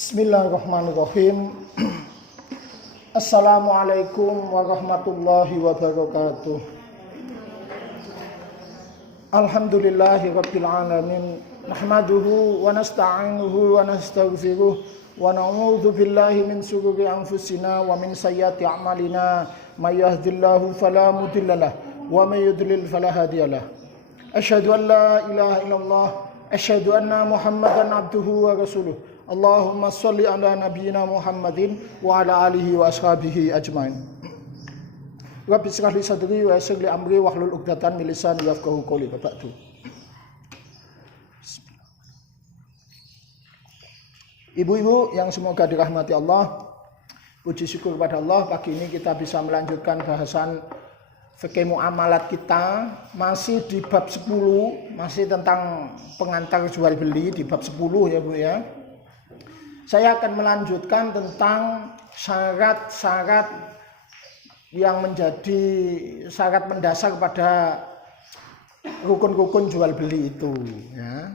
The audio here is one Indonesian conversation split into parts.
Bismillahirrahmanirrahim. Assalamualaikum warahmatullahi wabarakatuh. Alhamdulillahirabbil alamin. Nahmaduhu wa nasta'inuhu wa nastaghfiruh wa na'udzu billahi min shururi anfusina wa min sayyiati a'malina. May yahdihillahu fala mudhillalah wa may yudlil fala hadiyalah. Asyhadu an la ilaha illallah, asyhadu anna Muhammadan abduhu wa rasuluh. Allahumma sholli ala nabiyyina Muhammadin wa ala alihi wa ashabihi ajmain. Rabbi shrah li sadri wa yassir li amri wahlul 'uqdatam min lisani yafqahu qawli. Ba'du. Ibu-ibu yang semoga dirahmati Allah, puji syukur kepada Allah, pagi ini kita bisa melanjutkan bahasan fikih muamalat kita, masih di bab 10, masih tentang pengantar jual beli di bab 10 ya Bu ya. Saya akan melanjutkan tentang syarat-syarat yang menjadi syarat mendasar pada rukun-rukun jual beli itu ya.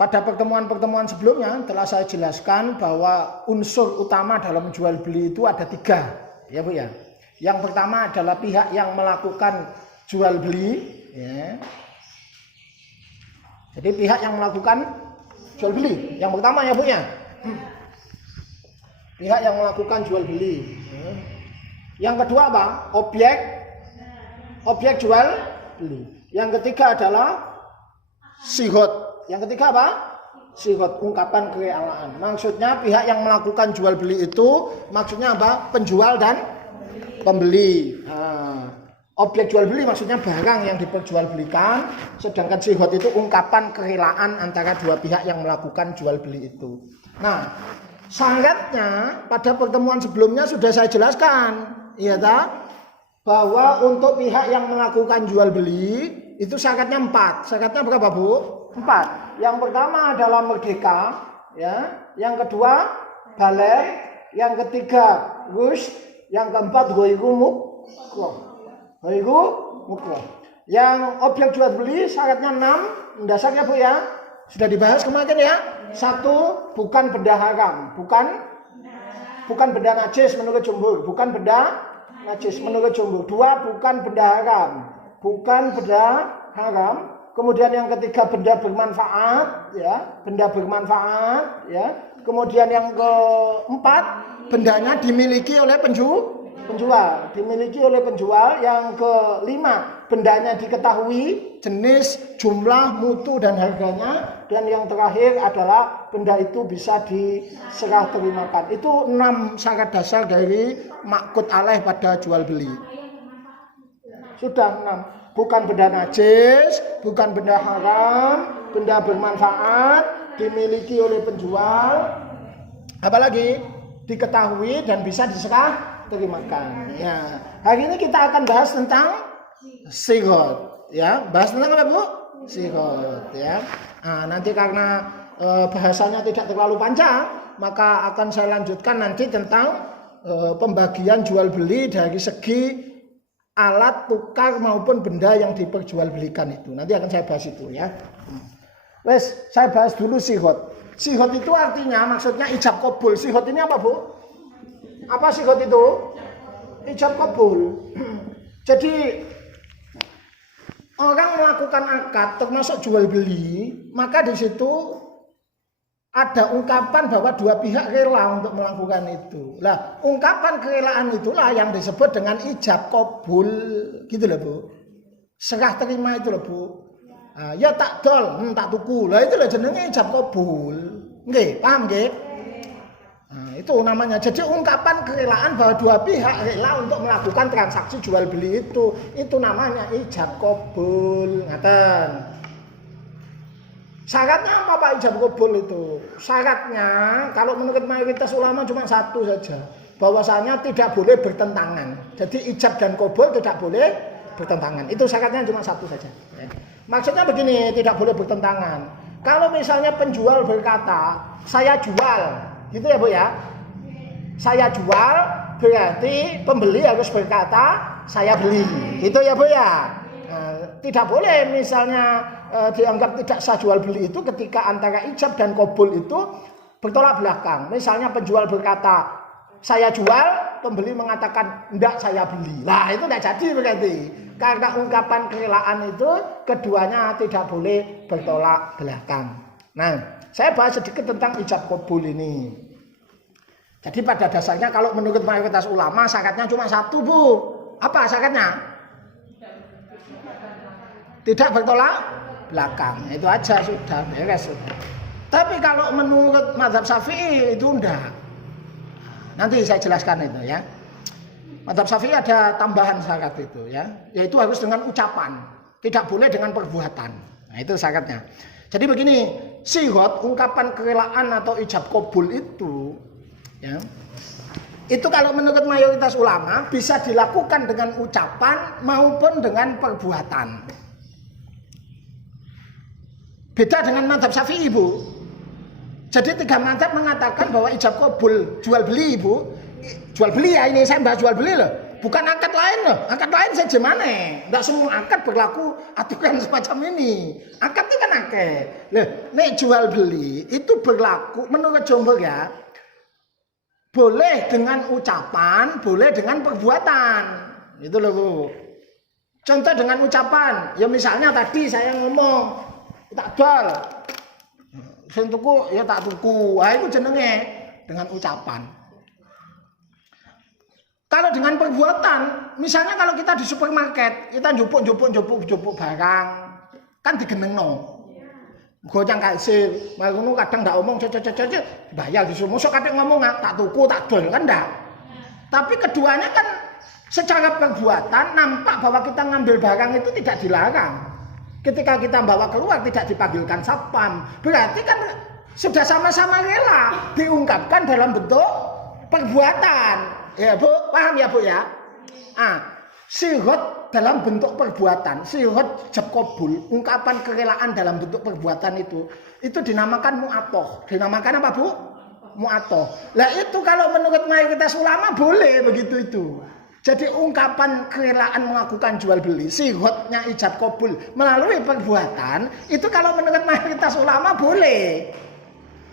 Pada pertemuan-pertemuan sebelumnya telah saya jelaskan bahwa unsur utama dalam jual beli itu ada 3 ya Bu ya. Yang pertama adalah pihak yang melakukan jual beli ya. Jadi pihak yang melakukan jual beli yang pertama ya Bu ya. Pihak yang melakukan jual beli. Yang kedua apa? Objek jual beli. Yang ketiga adalah sighot. Yang ketiga apa? Sighot, ungkapan kerelaan. Maksudnya pihak yang melakukan jual beli itu maksudnya apa? Penjual dan pembeli. Objek jual beli maksudnya barang yang diperjualbelikan, sedangkan sighot itu ungkapan kerelaan antara dua pihak yang melakukan jual beli itu. Nah, syaratnya pada pertemuan sebelumnya sudah saya jelaskan, ya tak? Bahwa untuk pihak yang melakukan jual beli itu syaratnya 4. Syaratnya berapa Bu? 4. Yang pertama adalah merdeka, ya. Yang kedua baligh, yang ketiga rushd, yang keempat ghairu mukrah. Yang objek jual beli syaratnya 6, dasarnya Bu ya. Sudah dibahas kemarin ya. 1, bukan benda haram, bukan benda najis menurut jumhur, bukan benda najis menurut jumhur. 2, bukan benda haram, Kemudian yang ketiga benda bermanfaat, ya, benda bermanfaat, ya. Kemudian yang keempat, bendanya dimiliki oleh penjual, dimiliki oleh penjual. Yang kelima, bendanya diketahui jenis, jumlah, mutu dan harganya. Dan yang terakhir adalah benda itu bisa diserah terimakan. Itu 6 syarat dasar dari maqud alaih pada jual beli. Sudah 6. Bukan benda najis, bukan benda haram, benda bermanfaat, dimiliki oleh penjual, apalagi diketahui dan bisa diserah terimakan. Ya, hari ini kita akan bahas tentang sighot, ya. Bahas tentang apa Bu? Sighot, ya. Nah, nanti karena bahasanya tidak terlalu panjang, maka akan saya lanjutkan nanti tentang pembagian jual beli dari segi alat tukar maupun benda yang diperjualbelikan itu. Nanti akan saya bahas itu ya. Wes, saya bahas dulu sighot. Sighot itu artinya maksudnya ijab qabul. Sighot ini apa Bu? Apa sighot itu? Ijab qabul. Jadi orang melakukan akad termasuk jual beli, maka di situ ada ungkapan bahwa dua pihak rela untuk melakukan itu. Lah, ungkapan kerelaan itulah yang disebut dengan ijab qabul, gitu loh Bu. Serah terima itu loh Bu. Ya tak dol, tak tuku. Lah itu loh jenenge ijab qabul. Nggih, paham nggih? Nah, itu namanya. Jadi ungkapan kerelaan bahwa dua pihak rela untuk melakukan transaksi jual beli itu namanya ijab qabul. Ngaten. Syaratnya apa Pak ijab qabul itu? Syaratnya kalau menurut mayoritas ulama cuma 1 saja, bahwasanya tidak boleh bertentangan. Jadi ijab dan qabul tidak boleh bertentangan. Itu syaratnya cuma 1 saja. Maksudnya begini, tidak boleh bertentangan. Kalau misalnya penjual berkata, saya jual, gitu ya Bu ya. Saya jual berarti pembeli harus berkata, saya beli. Gitu ya Bu ya. Tidak boleh misalnya dianggap tidak sah jual beli itu ketika antara ijab dan qabul itu bertolak belakang. Misalnya penjual berkata, saya jual, pembeli mengatakan, enggak saya beli. Lah itu enggak jadi berarti. Karena ungkapan kerelaan itu keduanya tidak boleh bertolak belakang. Nah, saya bahas sedikit tentang ijab qabul ini. Jadi pada dasarnya kalau menurut mayoritas ulama syaratnya cuma satu, Bu. Apa syaratnya? Tidak bertolak belakang. Itu aja sudah beres sudah. Tapi kalau menurut mazhab Syafi'i itu enggak. Nanti saya jelaskan itu ya. Mazhab Syafi'i ada tambahan syarat itu ya, yaitu harus dengan ucapan, tidak boleh dengan perbuatan. Nah, itu syaratnya. Jadi begini, sighot, ungkapan kerelaan atau ijab qabul itu ya. Itu kalau menurut mayoritas ulama bisa dilakukan dengan ucapan maupun dengan perbuatan. Beda dengan mazhab Syafi'i, Bu. Jadi 3 mazhab mengatakan bahwa ijab qabul jual beli, Bu. Jual beli ya, ini saya bahas jual beli loh. Bukan akad lain loh. Akad lain saja mana? Enggak semua akad berlaku aturan semacam ini. Akad itu kan akad. Loh, nek jual beli itu berlaku menurut jumhur ya. Boleh dengan ucapan, boleh dengan perbuatan. Itu loh, Bu. Contoh dengan ucapan, ya misalnya tadi saya ngomong tak dol. Sing tuku ya tak tuku. Ah itu jenenge dengan ucapan. Kalau dengan perbuatan, misalnya kalau kita di supermarket, kita jupuk barang, kan digenengno. Gojang kasir, ngono kadang ndak omong cocok bayar disuruh. Mosok kadang ngomong tak tuku, tak dol kan ndak. Tapi keduanya kan secara perbuatan nampak bahwa kita ngambil barang itu tidak dilarang. Ketika kita bawa keluar tidak dipanggilkan satpam. Berarti kan sudah sama-sama rela diungkapkan dalam bentuk perbuatan. Ya Bu, paham ya Bu ya? Sighot dalam bentuk perbuatan, sighot ijab qabul, ungkapan kerelaan dalam bentuk perbuatan itu dinamakan mu'atoh. Dinamakan apa Bu? Mu'atoh. Lah itu kalau menurut mayoritas ulama boleh begitu itu. Jadi ungkapan kerelaan melakukan jual beli, sighotnya ijab qabul melalui perbuatan, itu kalau menurut mayoritas ulama boleh.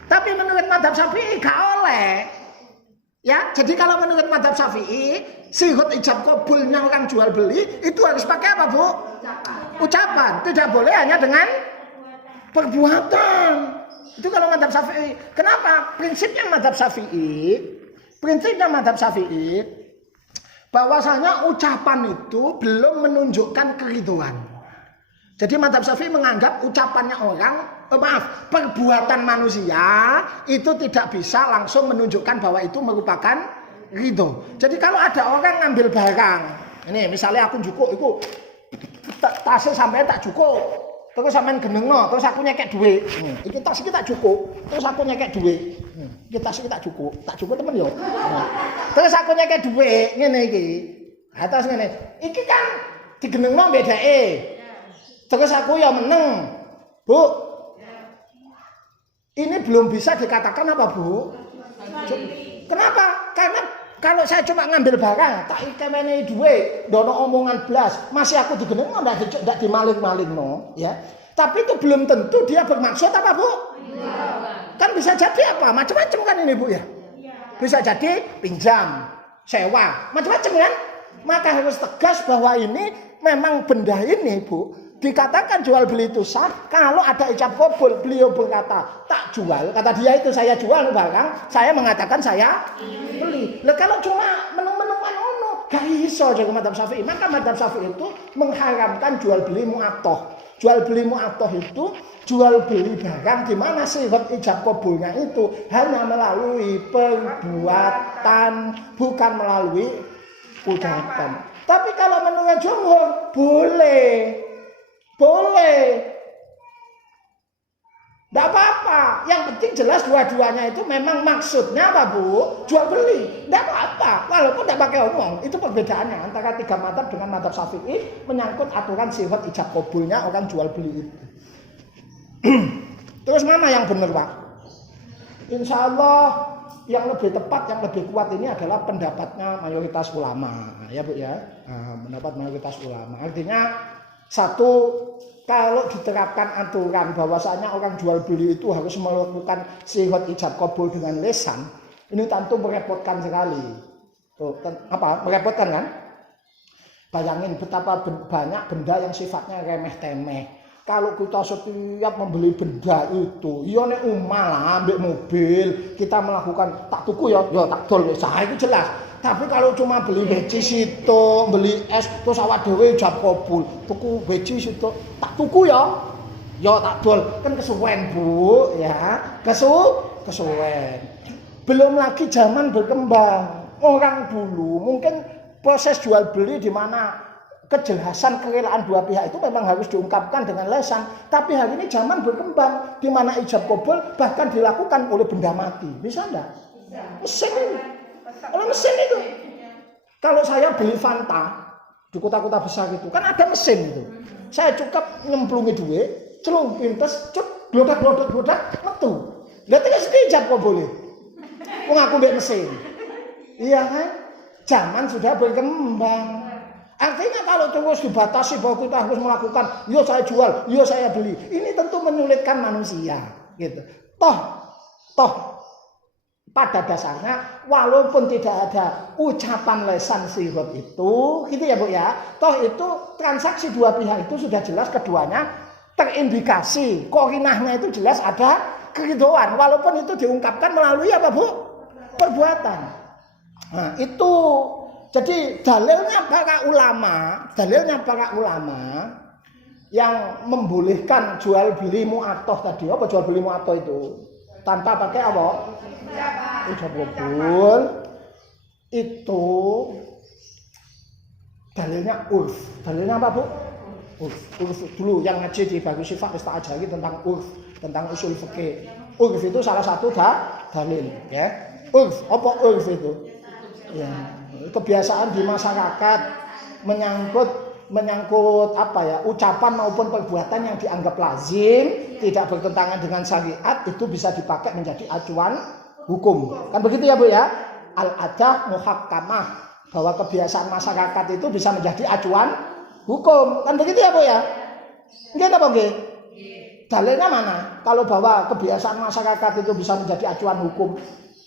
Tapi menurut mazhab Syafi'i gak oleh. Ya, jadi kalau menurut mazhab Syafi'i, sighot ijab qabulnya orang jual beli itu harus pakai apa, Bu? Ucapan. Tidak boleh hanya dengan perbuatan. Itu kalau mazhab Syafi'i. Kenapa? Prinsipnya mazhab Syafi'i bahwasanya ucapan itu belum menunjukkan keridhaan. Jadi mazhab Syafi'i menganggap ucapannya perbuatan manusia itu tidak bisa langsung menunjukkan bahwa itu merupakan ridho. Jadi kalau ada orang ngambil barang, ini misalnya aku jukuk itu tasnya sampai tak jukuk, terus sampean genengno, terus aku nyekek duit. Iki tas iki tak jukuk, terus aku nyekek duit. Iki tas iki tak jukuk temen yo. Terus aku nyekek duit ngene iki. Atas ngene. Iki kan digenengno bedake. Terus aku ya meneng. Bu. Ini belum bisa dikatakan apa, Bu? Kenapa? Karena kalau saya cuma ngambil barang, tak ikemeni duit, ndono omongan blas, masih aku digenengno ndak dimaling-maling no, ya. Tapi itu belum tentu dia bermaksud apa, Bu? Kan bisa jadi apa? Macam-macam kan ini, Bu ya. Bisa jadi pinjam, sewa, macam-macam kan? Maka harus tegas bahwa ini memang benda ini, Bu, dikatakan jual beli itu sah kalau ada ijab qabul. Beliau berkata tak jual, kata dia itu saya jual barang, saya mengatakan saya beli. Lah kalau cuma menung-menungan ono gak iso jago mazhab Syafi'i. Maka mazhab Syafi'i itu mengharamkan jual beli mu'atoh. Jual beli mu'atoh itu jual beli barang di mana sighot ijab qabulnya itu hanya melalui perbuatan, bukan melalui ucapan. Tapi kalau menurut jumhur boleh. Tidak apa-apa. Yang penting jelas dua-duanya itu memang maksudnya apa, Bu? Jual beli. Tidak apa-apa. Walaupun tidak pakai omong. Itu perbedaannya antara 3 mazhab dengan mazhab Syafi'i menyangkut aturan sighot ijab qabulnya orang jual beli itu. Terus mana yang benar, Pak? Insya Allah yang lebih tepat, yang lebih kuat ini adalah pendapatnya mayoritas ulama. Ya, Bu ya. Pendapat mayoritas ulama. Artinya satu, kalau diterapkan aturan bahwasanya orang jual beli itu harus melakukan sihot ijab kabul dengan lisan, ini tentu merepotkan sekali. Tuh, merepotkan kan? Bayangin betapa banyak benda yang sifatnya remeh-temeh. Kalau kita setiap membeli benda itu, ya nek omah lah, ambil mobil, kita melakukan tak tuku ya tak dol wis. Itu jelas. Tapi kalau cuma beli beci situ, beli es, terus awak dhewe ijab kabul, tuku beci situ, tak tuku ya tak dol. Kan kesuwen, Bu, ya. Kesuwen. Belum lagi zaman berkembang. Orang dulu mungkin proses jual beli di mana kejelasan kerelaan dua pihak itu memang harus diungkapkan dengan lisan. Tapi hari ini zaman berkembang di mana ijab kabul bahkan dilakukan oleh benda mati. Bisa enggak? Mesin. Oleh mesin itu. Kalau saya beli Fanta di kota-kota besar itu kan ada mesin itu. Saya cukup nyemplungi duit, celung pintes, glodak metu. Lah terus ijab kabul. Wong aku mbek mesin. Iya kan? Zaman sudah berkembang. Artinya kalau terus dibatasi bahwa kita harus melakukan, yo saya jual, yo saya beli. Ini tentu menyulitkan manusia, gitu. Toh pada dasarnya walaupun tidak ada ucapan lisan sihot itu, gitu ya Bu ya. Toh itu transaksi dua pihak itu sudah jelas keduanya terindikasi, korinahnya itu jelas ada keridhoan walaupun itu diungkapkan melalui apa Bu? Perbuatan. Nah, itu jadi dalilnya para ulama yang membolehkan jual beli mu'atoh tadi. Apa jual beli mu'atoh itu? Tanpa pakai apa? Ijab kabul. Itu dalilnya urf. Dalilnya apa Bu? Urf dulu yang ngaji di Bagus Sifat kita ajari tentang urf, tentang usul fikih. Urf itu salah satu dalil, ya. Urf, apa urf itu? Ya, kebiasaan di masyarakat menyangkut apa ya, ucapan maupun perbuatan yang dianggap lazim, tidak bertentangan dengan syariat, itu bisa dipakai menjadi acuan hukum. Kan begitu ya Bu ya? Al-adah muhakkamah, bahwa kebiasaan masyarakat itu bisa menjadi acuan hukum. Kan begitu ya Bu ya? Nggih apa nggih? Dalilnya mana? Kalau bahwa kebiasaan masyarakat itu bisa menjadi acuan hukum.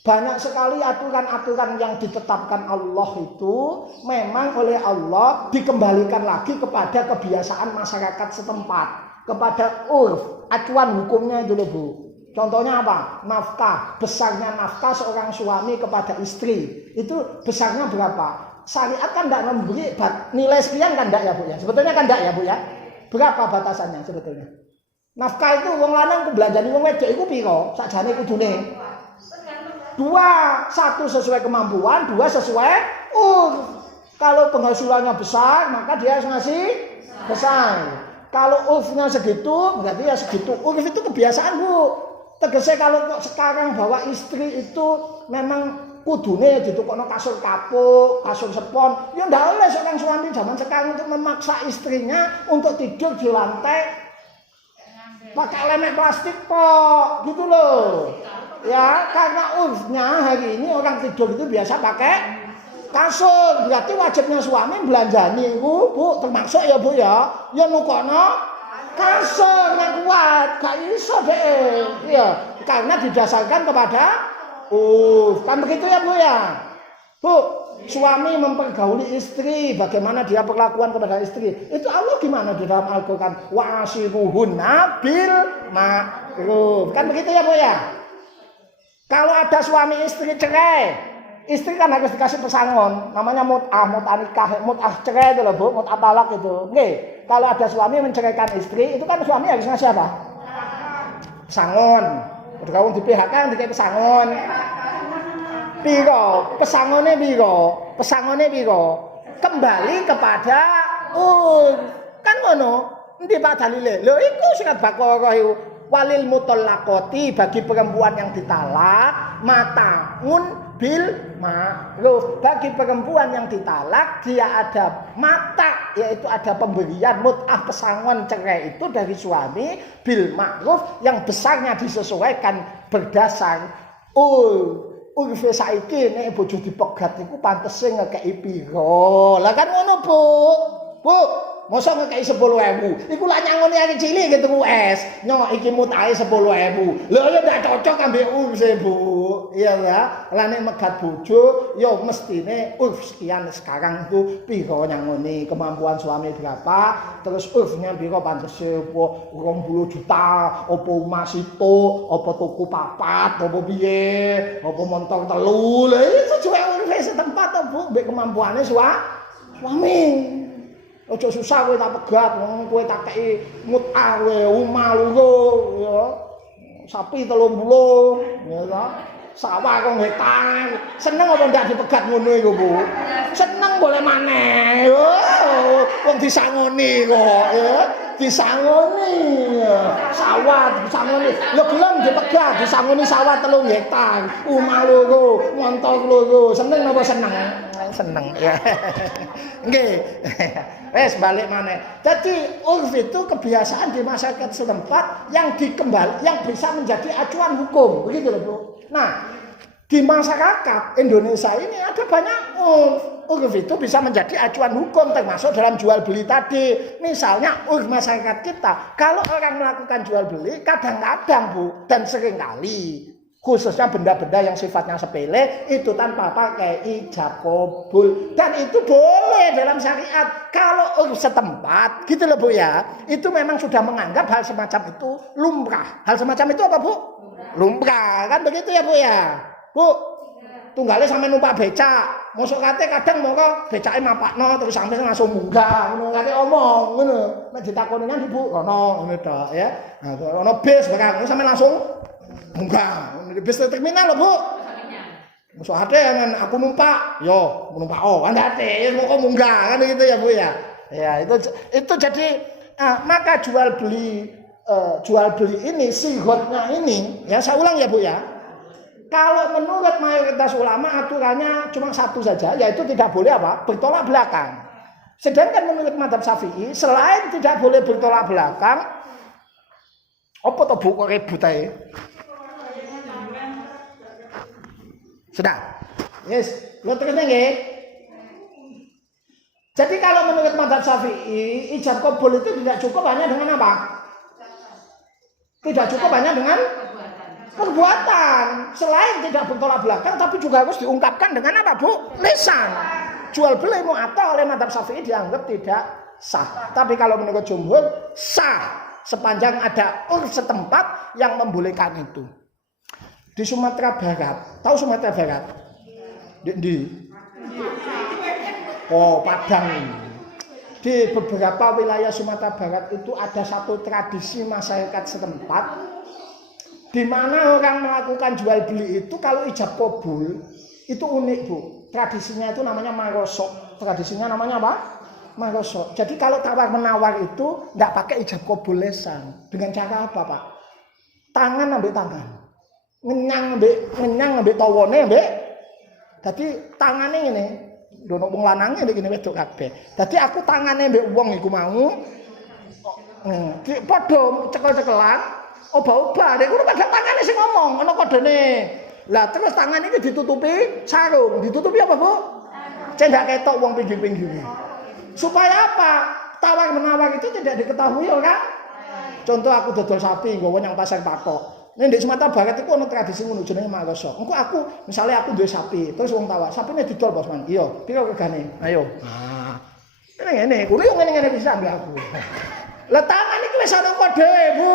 Banyak sekali aturan-aturan yang ditetapkan Allah itu memang oleh Allah dikembalikan lagi kepada kebiasaan masyarakat setempat, kepada urf, acuan hukumnya itu loh Bu. Contohnya apa? Nafkah, besarnya nafkah seorang suami kepada istri itu besarnya berapa? Syariat kan tidak memberi nilai sekian kan enggak ya Bu ya? Sebetulnya kan enggak ya Bu ya? Berapa batasannya sebetulnya? Nafkah itu wong lanang ku belanjani wong wedok iku piro? Sakjane kudune 2, 1 sesuai kemampuan, 2 sesuai Kalau penghasilannya besar, maka dia harus ngasih besar. Kalau urfnya segitu, berarti ya segitu. Urf itu kebiasaan Bu. Tegese kalau kok sekarang bahwa istri itu memang kudune ditukokno kasur kapuk, kasur sepon, ya ndak oleh seorang suami zaman sekarang untuk memaksa istrinya untuk tidur di lantai pakai lemek plastik kok, gitu loh. Ya, karena urfnya hari ini orang tidur itu biasa pakai kasur. Berarti wajibnya suami belanjani Bu, termasuk ya Bu ya. Ya nukokno kasur yang kuat, gak iso deh. Ya, karena didasarkan kepada kan begitu ya Bu ya. Bu, suami mempergauli istri, bagaimana dia perlakuan kepada istri. Itu Allah gimana di dalam Al-Qur'an? Wa ashiruhunna bil ma'ruf. Kan begitu ya Bu ya? Kalau ada suami istri cerai, istri kan harus dikasih pesangon, namanya mut'ah nikah, mut'ah cerai itu loh Bu, mut'ah talak itu. Nggih, kalau ada suami menceraikan istri, itu kan suami harus ngasih apa? Pesangon. Udah kamu di PHK yang dikasih pesangon. Piro? Pesangonnya piro? Kembali kepada kan ngono. Endi Pak dalile? Lho iku surat Baqarah iku. Walil mutallaqati, bagi perempuan yang ditalak, mata'un bil ma'ruf. Bagi perempuan yang ditalak, dia ada mata, yaitu ada pemberian mut'ah pesangon cerai itu dari suami bil ma'ruf yang besarnya disesuaikan berdasar urfe saiki nek bojo dipegat niku pantese ngekeki piro. Lah kan ngono Bu. Bu, Mosok ngekeki 10.000. Iku lak nyangoni arek cilik gitu es. Nyok iki mutahe 10.000. Lho ya ndak cocok ambek urse, Bu. Iya ya. Lah nek megat bojo ya mestine sekian sekarang itu piro nyangoni kemampuan suami berapa, terus nya piro pantese apa 20 juta, apa emas itu, apa tuku papat, apa piye, apa montor telu. Lah iso sesuai urip setempat to, Bu, mbek kemampuane suami. Ojo susah kowe tak pegat, kowe tak kei mut'ah kowe omah loro ya. Sapi 30 ya ta. Sawah kok hektar. Seneng apa ndak dipegat ngono iku, Bu? Seneng boleh maneh. Wong disangoni kok ya. Disangoni. Sawah disangoni. Lho gelem dipegat, disangoni sawah 3 hektar. Omah loro, montor loro. Seneng apa seneng? Seneng ya. Nggih. Wes balik maneh. Jadi urf itu kebiasaan di masyarakat setempat yang bisa menjadi acuan hukum, begitu loh, Bu. Nah, di masyarakat Indonesia ini ada banyak urf. Urf itu bisa menjadi acuan hukum termasuk dalam jual beli tadi. Misalnya urf masyarakat kita, kalau orang melakukan jual beli kadang-kadang, Bu, dan seringkali khususnya benda-benda yang sifatnya sepele itu tanpa pakai ijab kabul, dan itu boleh dalam syariat kalau setempat gitu loh, Bu ya. Itu memang sudah menganggap hal semacam itu lumrah. Hal semacam itu apa, Bu? Lumrah, kan begitu ya, Bu ya. Bu, tunggale sampe numpak becak, mosok kate kadang moko becake mapakno terus sampe langsung munggah ngono kate omong ngono. Nek ditakoni nang Bu kono ngono tok ya. Nah, ono bis barang sampe langsung munggah. Bis terminal lho, Bu. Mosok ate kan aku numpak, yo numpak kan ate, moko munggah kan gitu ya, Bu ya. Ya, itu jadi maka jual beli ini sihotnya ini ya, saya ulang ya, Bu ya. Kalau menurut mayoritas ulama aturannya cuma satu saja, yaitu tidak boleh apa? Bertolak belakang. Sedangkan menurut mazhab Syafi'i selain tidak boleh bertolak belakang, apa to, Bu, kok ribut ae? Sudah. Yes, lo terus nggih. Jadi kalau menurut mazhab Syafi'i, ijab kabul itu tidak cukup hanya dengan apa? Tidak cukup hanya dengan perbuatan. Selain tidak bertolak belakang, tapi juga harus diungkapkan dengan apa, Bu? Lisan. Jual beli mu'atta oleh mazhab Syafi'i dianggap tidak sah. Tapi kalau menurut jumhur sah sepanjang ada urf setempat yang membolehkan itu. Di Sumatera Barat, tahu Sumatera Barat? Di Padang. Di beberapa wilayah Sumatera Barat itu ada satu tradisi masyarakat setempat di mana orang melakukan jual beli itu kalau ijab kabul itu unik, Bu. Tradisinya itu namanya marosok. Tradisinya namanya apa? Marosok. Jadi kalau tawar menawar itu enggak pakai ijab kabul lesan. Dengan cara apa, Pak? Tangan ambil tangan. Ngenyang ambek tawane ambek. Dadi tangane ngene. Ndono wong lanange iki ngene wedok kabeh. Dadi aku tangane ambek wong iku mau padha cekel-cekelan, obah-obah. Nek kuwi padha tangane sing ngomong, ana kodene. Lah terus tangan iki ditutupi sarung. Ditutupi apa, Bu? Cendak ketok wong pinggir-pinggire. Supaya apa? Tawar menawar itu tidak diketahui orang. Contoh aku dodol sapi nggawa nang pasar patok. Nek di Sumatera Barat itu ana tradisi ngono jenenge marosok. Engko aku misalnya aku duwe sapi, terus wong tawar, sapine didol Bos Man. Iya, piro regane? Ayo. Nah. Ngene, kuwi yo ngene-ngene bisa ambek aku. Lah tangan iki wis ana kode, Bu.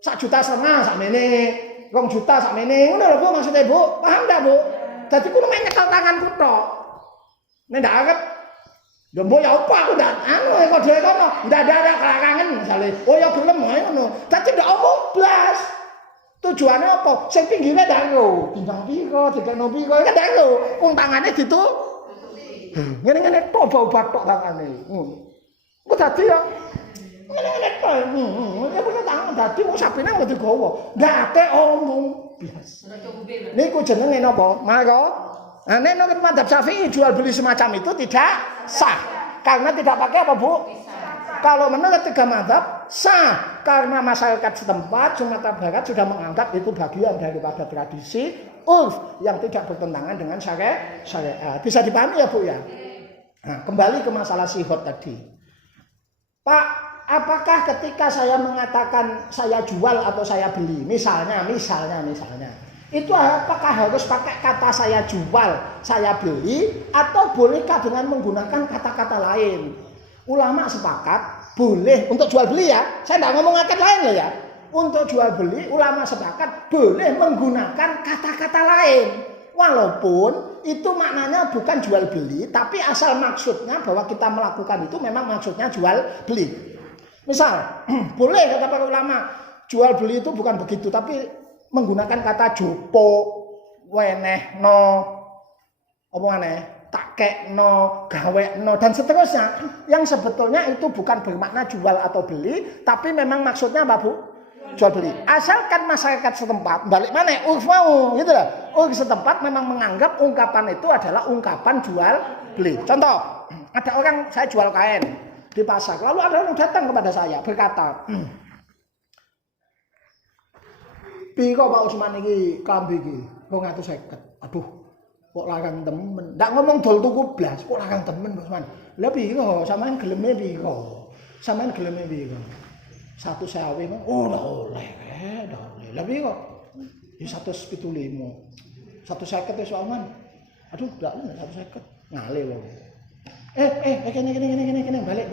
1,5 juta sakmene, 2 juta sakmene. Ngono lho, Bu, maksudnya, Bu. Paham ndak, Bu? Dadi kudu mek nyekel tanganku tok. Nek ndak arep lho mbok ya apa aku ndak kok dhewe kono. Ndak ada kelarangan misale. Oh ya gelem ae ngono. Dadi ndak omong blas. Tujuane apa? Sing pinggire ndak ero. Timbang piro, dikeno piro, kan ndak ero. Wong tangane ditutupi. Ngene-ngene tok bau batok tangane. Kok dadi ya ngene-ngene tok. Ya kok tangan dadi wong sapine kok digawa. Ndak ate omong blas. Niku jenenge napa? Maro. Nah, menurut mazhab Syafi'i jual beli semacam itu tidak sah karena tidak pakai apa, Bu? Kalau menurut tiga mazhab sah karena masyarakat setempat Sumatera Barat sudah menganggap itu bagian daripada tradisi urf yang tidak bertentangan dengan syariat. Bisa dipahami ya, Bu ya? Nah, kembali ke masalah sihot tadi. Pak, apakah ketika saya mengatakan saya jual atau saya beli, misalnya, itu apakah harus pakai kata saya jual, saya beli, atau bolehkah dengan menggunakan kata-kata lain? Ulama sepakat boleh untuk jual beli ya, saya tidak ngomong akad lain loh ya. Untuk jual beli, ulama sepakat boleh menggunakan kata-kata lain. Walaupun itu maknanya bukan jual beli, tapi asal maksudnya bahwa kita melakukan itu memang maksudnya jual beli. Misal, boleh kata para ulama, jual beli itu bukan begitu, tapi menggunakan kata jopo, wenehno, apa aneh, takekno, gawekno, dan seterusnya. Yang sebetulnya itu bukan bermakna jual atau beli, tapi memang maksudnya apa Bu? Jual beli. Asalkan masyarakat setempat balik mana urf mau gitu lah. Urf setempat memang menganggap ungkapan itu adalah ungkapan jual beli. Contoh, ada orang saya jual kain di pasar. Lalu ada orang datang kepada saya berkata, "Piro Pak Usman iki klambi iki? 250." Aduh, kok larang temen. Ndak ngomong dol tuku blas, kok larang temen Pak Usman. Lah piro? Sampeyan geleme piro? Sampeyan geleme piro? 150. Oh, ora oleh. Lah piro? Ya 175. 150 wis aman. Aduh, ndak 150. Ngale lho. Kene balik.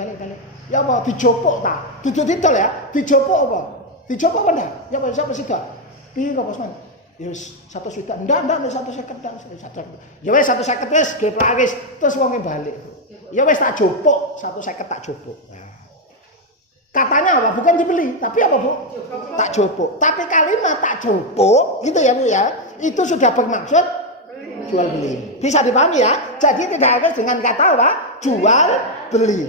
Ya apa dijopok ta? Didol ya? Dijopok apa? Dijopok apa ndak? Ya apa siapa sih dak? Piro Pak Usman? Ya wis 1 juta. Ndak 150 dak. Ya wis 150 wis geplak wis terus wonge balik. Ya wis tak jopok, 150 tak jopok. Katanya apa? Bukan dibeli, tapi apa Bu? Tak jopok. Tapi kalimat tak jopok, gitu ya Bu ya. Itu sudah bermaksud jual beli. Bisa dipahami ya? Jadi tidak harus dengan kata apa? Jual beli.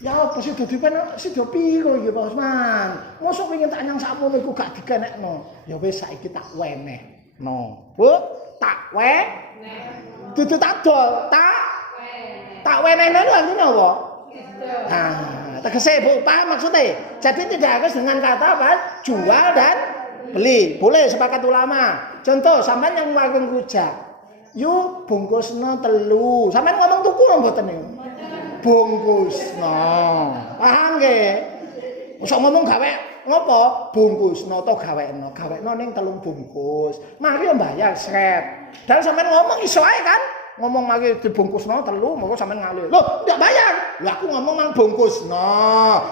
Ya apa sih dadi penak sida piro iki Pak Usman? Mosok pengen tak nyang sakmono iku gak dikenekno. Ya wis saiki tak wenehno. Bu, tak weneh. Dudu tak dol, tak wenehno lho artine apa? Nah, tegese Bu, paham maksudnya? Jadi tidak harus dengan kata apa? Jual dan beli. Boleh sepakat ulama. Contoh, sampean yang warung rujak. Yuk bungkusno 3. Sampean ngomong tuku nang mboten niku? Bungkusno. Paham nggih? Mosok ngomong gawe ngopo? Bungkusno to gawekno. Gawekno ning 3 bungkus. Mari mbayar sret. Dan sampean ngomong iso ae kan? Ngomong mari dibungkusno 3, monggo sampean ngalih. Loh, ndak bayar. Lah aku ngomong mang bungkusno.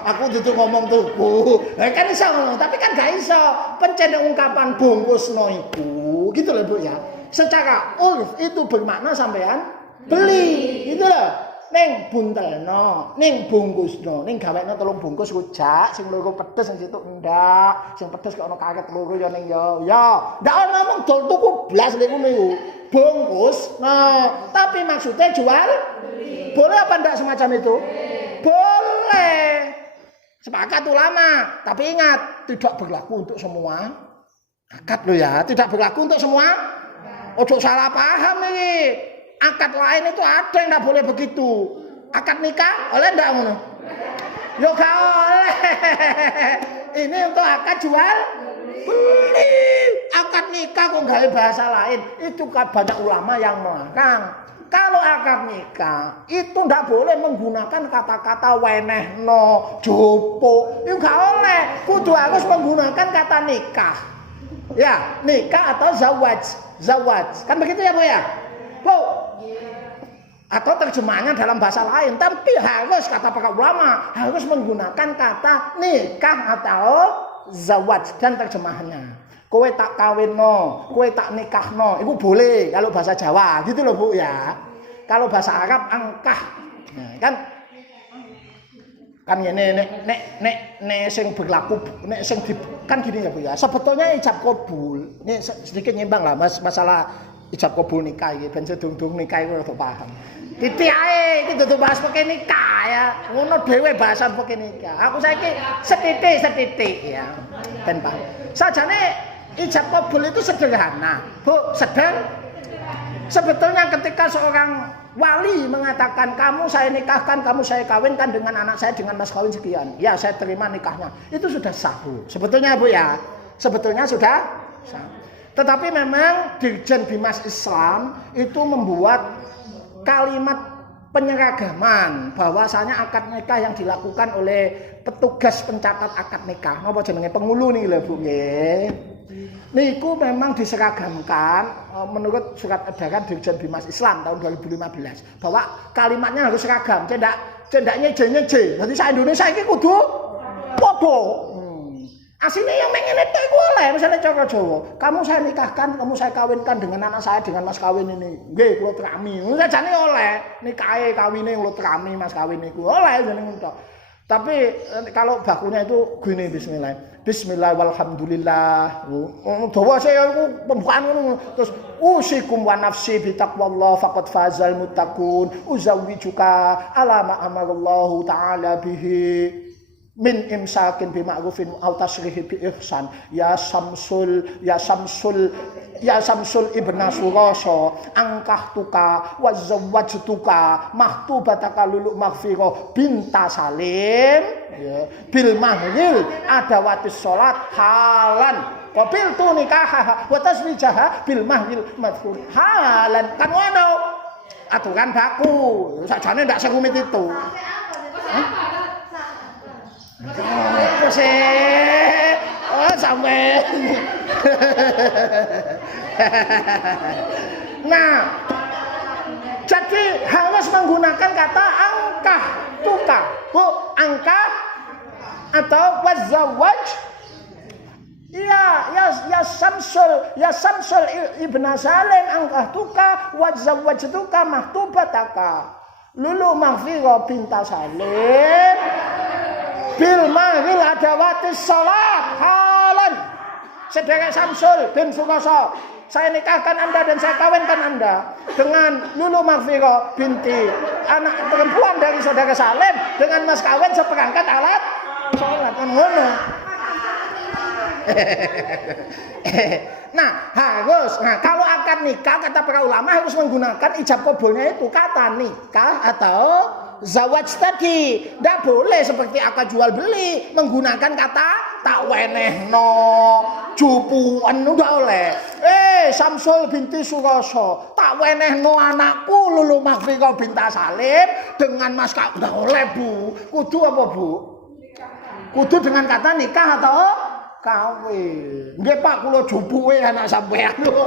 Aku dudu ngomong tuku. Lah kan iso ngomong, tapi kan gak iso. Pencen ungkapan bungkusno iku, gitu loh Bu ya. Secara urf itu bermakna sampean beli, gitu loh. Ning buntelno, ning bungkusno, ning gawekno 3 bungkus rujak, sing loro pedes sing situ ndak, sing pedes kok ana karet loro ya ning ya. Ndak ana ngomong dol tuku blas ning ngono iku. Bungkus. Nah, tapi maksudnya jual beli. Boleh apa ndak semacam itu? Boleh. Sepakat ulama, tapi ingat tidak berlaku untuk semua akad lo ya, tidak berlaku untuk semua. Ojo salah paham ini. Akad lain itu ada yang tidak boleh begitu. Akad nikah oleh ndak ngono? Yo gak oleh. Ini untuk akad jual beli. Akad nikah kok gawe bahasa lain. Itu kan banyak ulama yang melarang. Kalau akad nikah itu ndak boleh menggunakan kata-kata wenehno, jopo. Itu gak oleh. Kudu harus menggunakan kata nikah. Ya, nikah atau zawaj. Kan begitu ya Bu ya? Bu. Atau terjemahannya dalam bahasa lain, tapi harus kata para ulama harus menggunakan kata nikah atau zawaj dan terjemahannya. Kowe tak kawinno, kowe tak nikahno, itu boleh kalau bahasa Jawa, gitu loh Bu ya. Kalau bahasa Arab angkah, nah, kan ini nek sing berlaku, nek sing kan gini ya Bu ya. Sebetulnya ijab kabul, ini sedikit nyimbang lah masalah ijab kabul nikah iki ben sedung-dung nikah iku rada paham. Titik ae iki dudu bahas pakai nikah ya. Ngono dhewe bahasan pakai nikah. Aku saiki setitik ya. Ben paham. Sajane ijab kabul itu sederhana. Bu, sebetulnya ketika seorang wali mengatakan kamu saya nikahkan, kamu saya kawinkan dengan anak saya dengan mas kawin sekian. Ya, saya terima nikahnya. Itu sudah sah, Bu. Sebetulnya Bu ya. Sebetulnya sudah sah. Tetapi memang Dirjen Bimas Islam itu membuat kalimat penyeragaman bahwasanya akad nikah yang dilakukan oleh petugas pencatat akad nikah napa jenenge pengulu niki lho Bu nggih. Niku memang diseragamkan menurut surat edaran Dirjen Bimas Islam tahun 2015 bahwa kalimatnya harus seragam, cendak nyeje. Dadi sak Indonesia iki kudu padha. Aslinya yang ngene tok iku oleh, misalnya cara Jawa. Kamu saya nikahkan, kamu saya kawinkan dengan anak saya dengan mas kawin ini. Nggih, kula trami. Sajane oleh, nikahe kawine kula trami mas kawin niku. Oleh jeneng tok. Tapi kalau bakunya itu gini bismillah. Bismillah walhamdulillah. Dawa saya iku pembukaan ngono. Terus usikum wa nafsi bi taqwallah faqad fazal muttaqun. Uzawwijuka ala ma amarallahu ta'ala bihi. Min imsakin bi ma'rufin aw tasrihi bi ihsan ya samsul ibna surasa angkahtuka wa zawwajtuka mahtubataka lulu maghfirah binta salim ya bil mahril adawatis salat halan qabil tu nikah wa taswijaha bil mahril madhkur halan kan ngono aturan baku sakjane ndak serumit itu. Apa sih? Oh sampai. Nah, jadi harus menggunakan kata angkah tuka, bu angkah atau wazawaj. Ya Samsul ibn Salim angkah tuka wazawaj tuka mahtubataka. Lulu maghfirah binta Salim. Bil mahril adawatis salat halan sedherek Samsul bin Surasa saya nikahkan Anda dan saya kawinkan Anda dengan Lulu Maghfirah binti anak perempuan dari saudara Salim dengan mas kawin seperangkat alat salat kan ngono. Nah kalau akad nikah kata para ulama harus menggunakan ijab kabulnya itu kata nikah atau zawaj tadi. Tidak boleh seperti akad jual beli menggunakan kata tak wenehno jupuan udah oleh. Samsul binti Surasa tak wenehno anakku Lulu Maghfirah binta Salim dengan mas kawin udah oleh Bu. Kudu apa Bu? Kudu dengan kata nikah atau kawin. Nggih Pak kula jupuke anak sampean lho.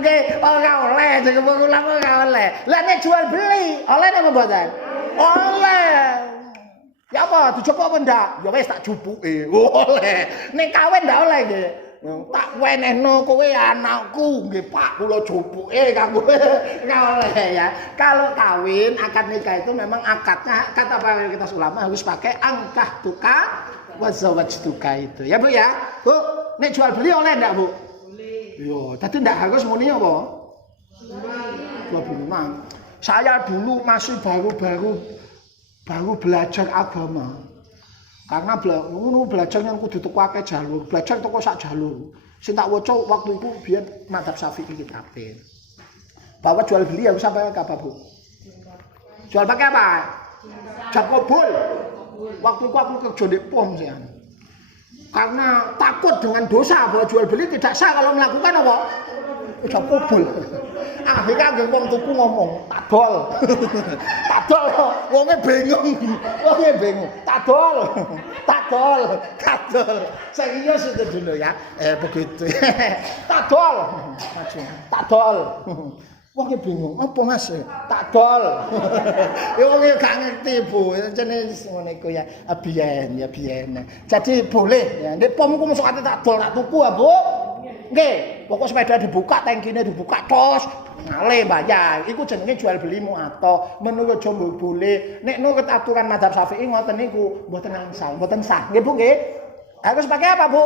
Nggih ora oleh jeneng kula ora oleh. Lah nek jual beli oleh napa mboten? Oleh. Ya apa dijupuk apa ndak? Ya wis tak jupuke. Oleh. Nek kawin ndak oleh nggih. Tak wenehno kowe anakku nggih Pak kula jupuke kanggo ora oleh ya. Kalau kawin akad nikah itu memang akadnya kata para ulama harus pakai angkah tukar wazawajtuka itu. Ya Bu ya. Bu, nek jual beli oleh ndak Bu? Boleh. Yo, tapi ndak harus muni apa? Jual beli mang. Saya dulu masih baru belajar agama. Karena belajar yang kudu teko akeh jalur, belajar teko sak jalur. Sing tak waca waktu itu biyen madzhab Syafi'i kitabe. Bahwa jual beli harus sampai apa Bu? Jual pakai apa? Ijab kabul. Waktu itu aku kerja di POM sih. Karena takut dengan dosa bahwa jual beli tidak sah kalau melakukan apa? Ijab kabul. Akhirnya anggere wong tuku ngomong, tak dol. Tak dol. Wonge bingung. Tak dol. Serius itu dulu ya. Begitu. Tak dol. Tak dol. Wong bingung, apa Mas? Tak dol. Ya wong gak ngerti Bu, jenenge ngono iku ya. Biyen. Jadi boleh ya. Nek pomku mesti tak dol tak tuku ya, Bu. Nggih, pokok sepeda dibuka, tangkine dibuka tos. Ngale bayar. Iku jenenge jual beli mu'athah. Menurut jombo boleh. Nek nurut aturan madzhab Syafi'i ngoten niku mboten angsal, mboten sah. Nggih Bu nggih. Harus pakai apa Bu?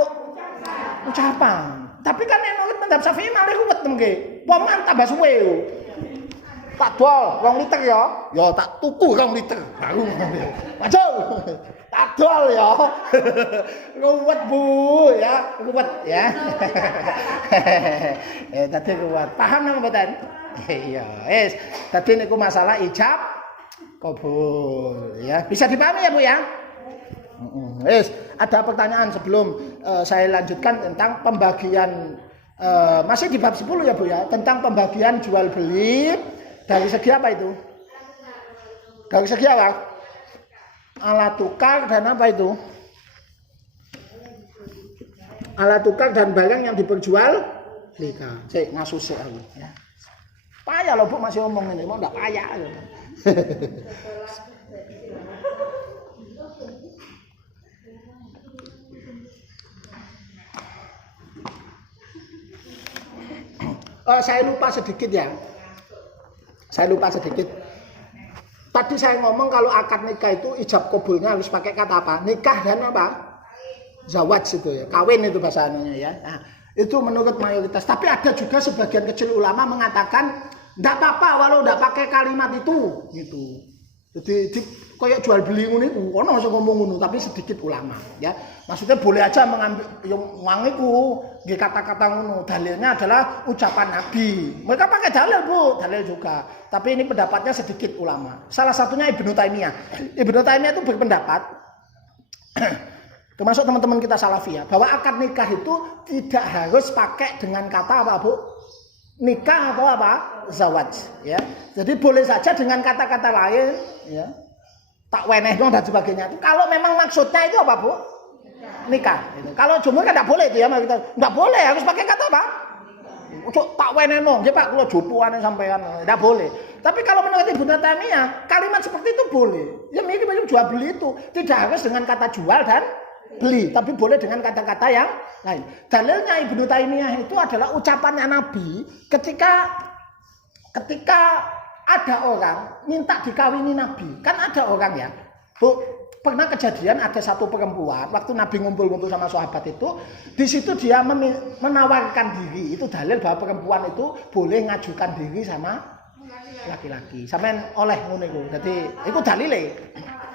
Ucapan. Tapi kan nek nurut madzhab Syafi'i malah ruwet nggih. Poman tambah suwe yo. Tak dol 2 liter ya. Ya tak tuku 2 liter. Baru ngomong. Maju. Tak dol ya. Ruwet Bu ya, ruwet ya. Tadi ruwet. Paham napa mboten? Iya, wis. Tadi niku masalah ijab kabul ya. Bisa dipahami ya Bu ya? Wis, ada pertanyaan sebelum saya lanjutkan tentang pembagian masih di bab 10 ya Bu ya, tentang pembagian jual beli Dari segi apa itu? Dari segi apa? Alat tukar dan apa itu? Alat tukar dan barang yang diperjual belikan. Cek ngasus sih aku ya. Payah loh Bu masih ngomong ini, mau enggak payah. Saya lupa sedikit ya. Tadi saya ngomong kalau akad nikah itu ijab kabulnya harus pakai kata apa? Nikah dan apa? Zawaj itu ya. Kawin itu bahasanya ya. Nah, itu menurut mayoritas. Tapi ada juga sebagian kecil ulama mengatakan enggak apa-apa walau enggak pakai kalimat itu gitu. Jadi kayak jual beli ngono iku ono sing ngomong ngono tapi sedikit ulama ya. Maksudnya boleh aja mengambil yang uang iku nggih kata-kata ngono. Dalilnya adalah ucapan Nabi. Mereka pakai dalil Bu, dalil juga. Tapi ini pendapatnya sedikit ulama. Salah satunya Ibnu Taimiyah. Ibnu Taimiyah itu berpendapat termasuk teman-teman kita Salafiyah bahwa akad nikah itu tidak harus pakai dengan kata apa Bu? Nikah atau apa? Zawaj ya. Jadi boleh saja dengan kata-kata lain ya. Tak wenehno dan sebagainya itu. Kalau memang maksudnya itu apa, Bu? Nikah gitu. Kalau jumhur kan enggak boleh itu ya, kita enggak boleh harus pakai kata apa? Untuk tak wenehno, nggih Pak, kula jopoane sampean enggak boleh. Tapi kalau menurut Ibnu Taimiyah, kalimat seperti itu boleh. Ya mirip jual beli itu tidak harus dengan kata jual dan beli, tapi boleh dengan kata-kata yang lain. Dalilnya Ibnu Taimiyah itu adalah ucapannya Nabi ketika ada orang minta dikawini Nabi. Kan ada orang ya. Bu, pernah kejadian ada satu perempuan waktu Nabi ngumpul-ngumpul sama sahabat itu, di situ dia menawarkan diri. Itu dalil bahwa perempuan itu boleh ngajukan diri sama laki-laki. Sampeyan oleh ngono iku. Dadi iku dalile.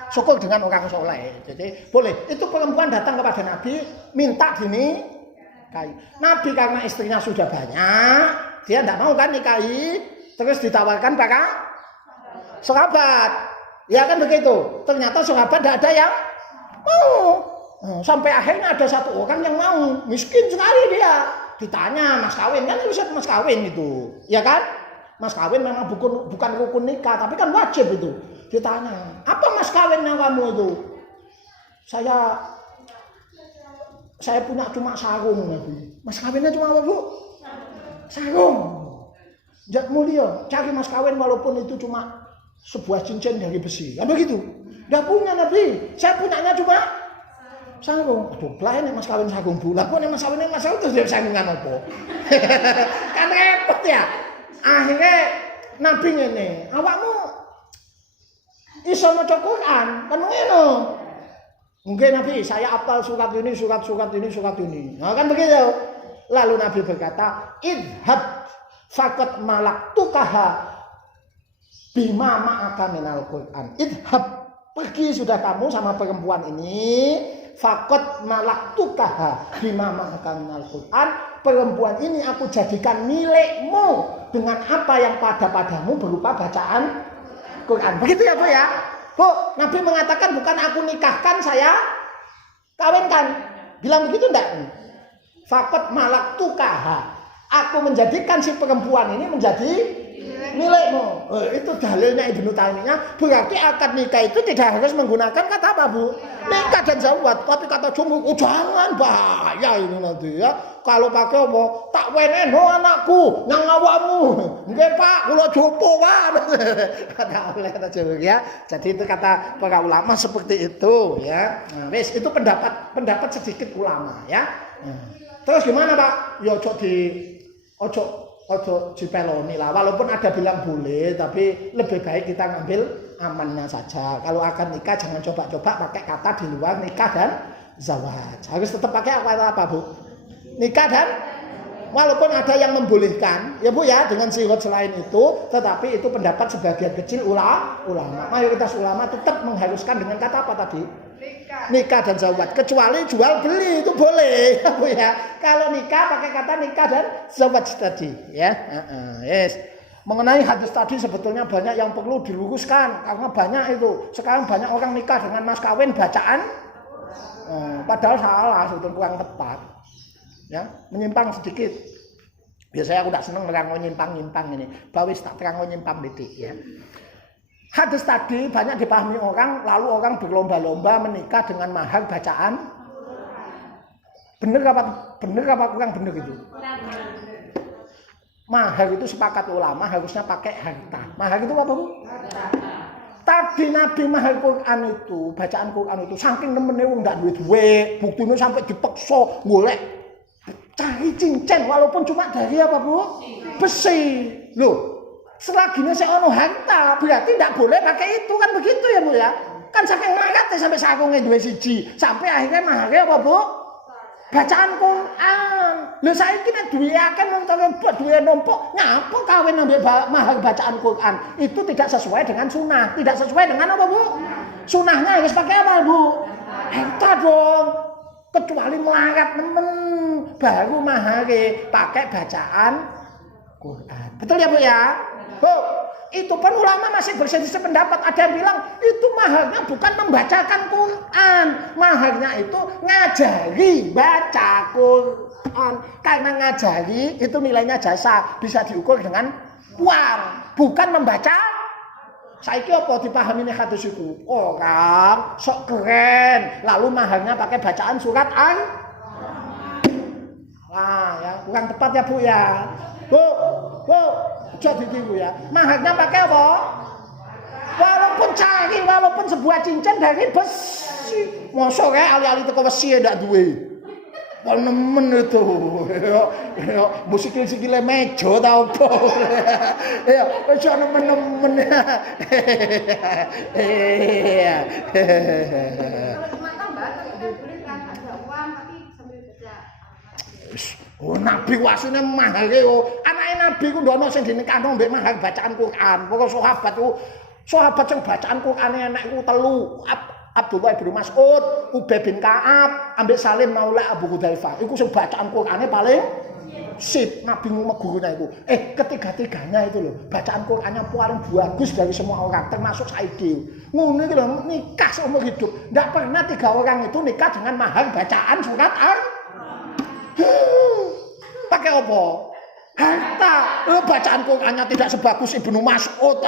Syukur dengan orang soleh. Jadi boleh. Itu perempuan datang kepada Nabi minta dinikahi. Nabi karena istrinya sudah banyak, dia tidak mau kan nikahi, terus ditawarkan para sahabat. Ya kan begitu. Ternyata sahabat tidak ada yang mau. Sampai akhirnya ada satu orang yang mau. Miskin sekali dia. Ditanya mas kawin kan bisa mas kawin itu. Ya kan? Mas kawin memang bukan rukun nikah, tapi kan wajib itu. Ditanya, apa mas kawinnya kamu itu? Saya punya cuma sarung Nabi. Mas kawinnya cuma apa Bu? Sarung. Jat mulia, cari mas kawin walaupun itu cuma sebuah cincin dari besi. Kan begitu? Enggak punya Nabi. Saya punyanya cuma sarung. Aduh, lah ini mas kawin sarung Bu. Lah kok mas kawin mas sarung terus dia sarungan apa? Kan repot ya. Akhirnya Nabi ngene, awakmu iso maca Quran, kan ngono. Mungkin Nabi, saya hafal surat ini. Nah, kan begitu. Lalu Nabi berkata, "Idhab faqad malaktukaha bima ma'aka minal Quran." Idhab, pergi sudah kamu sama perempuan ini, faqad malaktukaha bima ma'aka minal Quran. Perempuan ini aku jadikan milikmu dengan apa yang padamu berupa bacaan Quran. Begitu ya Bu ya. Bu, Nabi mengatakan bukan aku nikahkan, saya kawinkan. Bilang begitu enggak? Faqad malaktukaha. Aku menjadikan si perempuan ini menjadi milikmu. Itu dalilnya Ibnu Taimiyah. Berarti akad nikah itu tidak harus menggunakan kata apa Bu? Nikah dan zawat. Tapi kata jumhur, jangan bahaya ini nanti ya. Kalau pakai apa? Tak wenehno anakku, nang awakmu. Nggih Pak, kula jopo Pak. Kata oleh kata jumhur ya. Jadi itu kata para ulama seperti itu ya. Nah, wis itu pendapat sedikit ulama ya. Terus gimana Pak? Ya ojo dipeloni lah. Walaupun ada bilang boleh, tapi lebih baik kita ngambil amannya saja. Kalau akan nikah jangan coba-coba pakai kata di luar nikah dan zawaj. Harus tetap pakai apa Bu? Nikah dan walaupun ada yang membolehkan, ya Bu ya, dengan sihot selain itu, tetapi itu pendapat sebagian kecil ulama. Mayoritas ulama tetap mengharuskan dengan kata apa tadi? Nikah dan zawaj. Kecuali jual beli itu boleh, ya Bu ya. Kalau nikah pakai kata nikah dan zawaj tadi, ya. Yes. Mengenai hadis tadi sebetulnya banyak yang perlu diluruskan karena banyak itu. Sekarang banyak orang nikah dengan mas kawin bacaan, padahal salah, sebetulnya kurang tepat. Ya, menyimpang sedikit. Biasanya aku tak seneng nerang nyimpang-nyimpang ini. Bawis tak terang nyimpang titik ya. Hadis tadi banyak dipahami orang, lalu orang berlomba-lomba menikah dengan mahar bacaan. Bener apa kurang bener itu? Mahar itu sepakat ulama harusnya pakai harta. Mahar itu apa, Bu? Tadi Nabi mahar Quran itu, bacaan Quran itu saking nemene wong ndak duwe, buktine sampai dipeksa golek cari cincin walaupun cuma dari apa, Bu? Besi. Loh, selagi saya ono harta berarti ndak boleh pakai itu kan begitu ya, Bu ya? Kan saking mangkate sampai sakunge duwe siji, sampai akhirnya mahare apa, Bu? Bacaan Quran. Lha saiki nek duwe akeh wong duwe numpuk, nyapa kawin ambek mahar bacaan Quran? Itu tidak sesuai dengan sunnah. Tidak sesuai dengan apa, Bu? Sunnahnya harus pakai apa, Bu? Harta dong. Kecuali melarat nemen baru mahare pakai bacaan Quran. Betul ya, Bu ya? Bu, itu pun ulama masih berselisih pendapat. Ada yang bilang itu maharnya bukan membacakan Quran, maharnya itu ngajari baca Quran. Karena ngajari itu nilainya jasa, bisa diukur dengan uang, bukan membaca. Saiki apa dipahami nih hadis itu? Orang sok keren, lalu maharnya pakai bacaan surat Al. Wah, ya kurang tepat ya, Bu ya. Bu, jadi ditiru ya. Maharnya pakai apa? Walaupun sebuah cincin dari besi. Mosok ya ali-ali teko besi ndak duwe. Kok nemen itu. Ya, musikil-sikile meja ta opo. Ya, wis nemen-nemen. Iya. Kalau cuma tambah ditulis kan ada uang tapi sambil baca. Oh, Nabi wasine mahare oh. Anake Nabi ku ndono sing dinikahno mbek mahar bacaan Quran. Pokoke sahabat sing bacaan Qurane enek ku telu. Abdullah bin Mas'ud, Ubay bin Ka'ab, ambek Salim Maula Abu Hudzaifah. Iku sing bacaan Qurane paling sip. Nabi gurune iku. Ketiga-tiganya itu loh, bacaan Qur'annya paling bagus dari semua orang, termasuk saiki. Ngono iki lho, nikah seumur hidup. Ndak pernah 3 orang itu nikah dengan mahar bacaan surat Al. Pakai apa? Harta. Bacaan Qur'annya tidak sebagus Ibnu Mas'ud.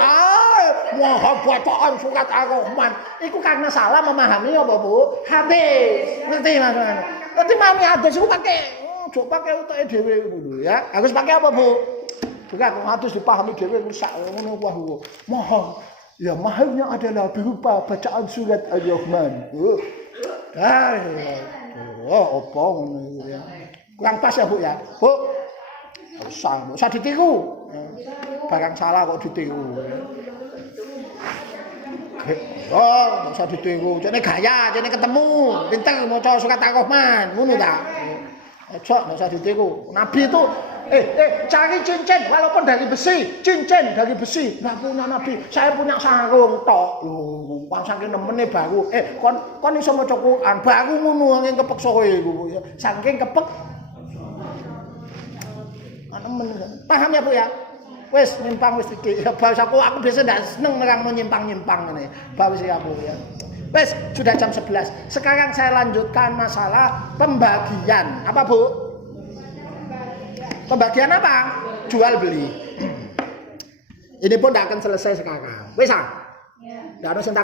Mahar bacaan surat Ar-Rahman. Itu karena salah memahami apa, Bu? Hadis. Ngerti maksudnya? Ngerti memahami hadis itu pakai pakai utek dhewe ngono ya. Harus pakai apa, Bu? Bukan hadis dipahami dhewe rusak ngono wae. Mahar. Ya maharnya adalah berupa bacaan surat Ar-Rahman. Apa ngono ya. Kurang pas ya, Bu ya. Bu. Usah ditiru. Barang salah kok ditiru. Oh, enggak usah ditiru. Jane gaya, jane ketemu, pinter maca surat Ar-Rahman, ngono ta. Ojo, enggak usah ditiru. Nabi itu cari cincin walaupun dari besi, cincin dari besi. Enggak punya Nabi, saya punya sarung tok. Lho, wong saking nemene baru. Kon iso maca Quran, baru ngono nang kepeksa kowe iku ya. Saking kepek paham ya, Bu ya? Wis nyimpang wis iki. Ya bawis aku biasa ndak seneng nerang nyimpang-nyimpang ngene. Bawis ya, Bu ya. Wis sudah jam 11. Sekarang saya lanjutkan masalah pembagian. Apa, Bu? Pembagian apa? Jual beli. Ini pun tidak akan selesai sekarang. Wis ah. Ya. Ndak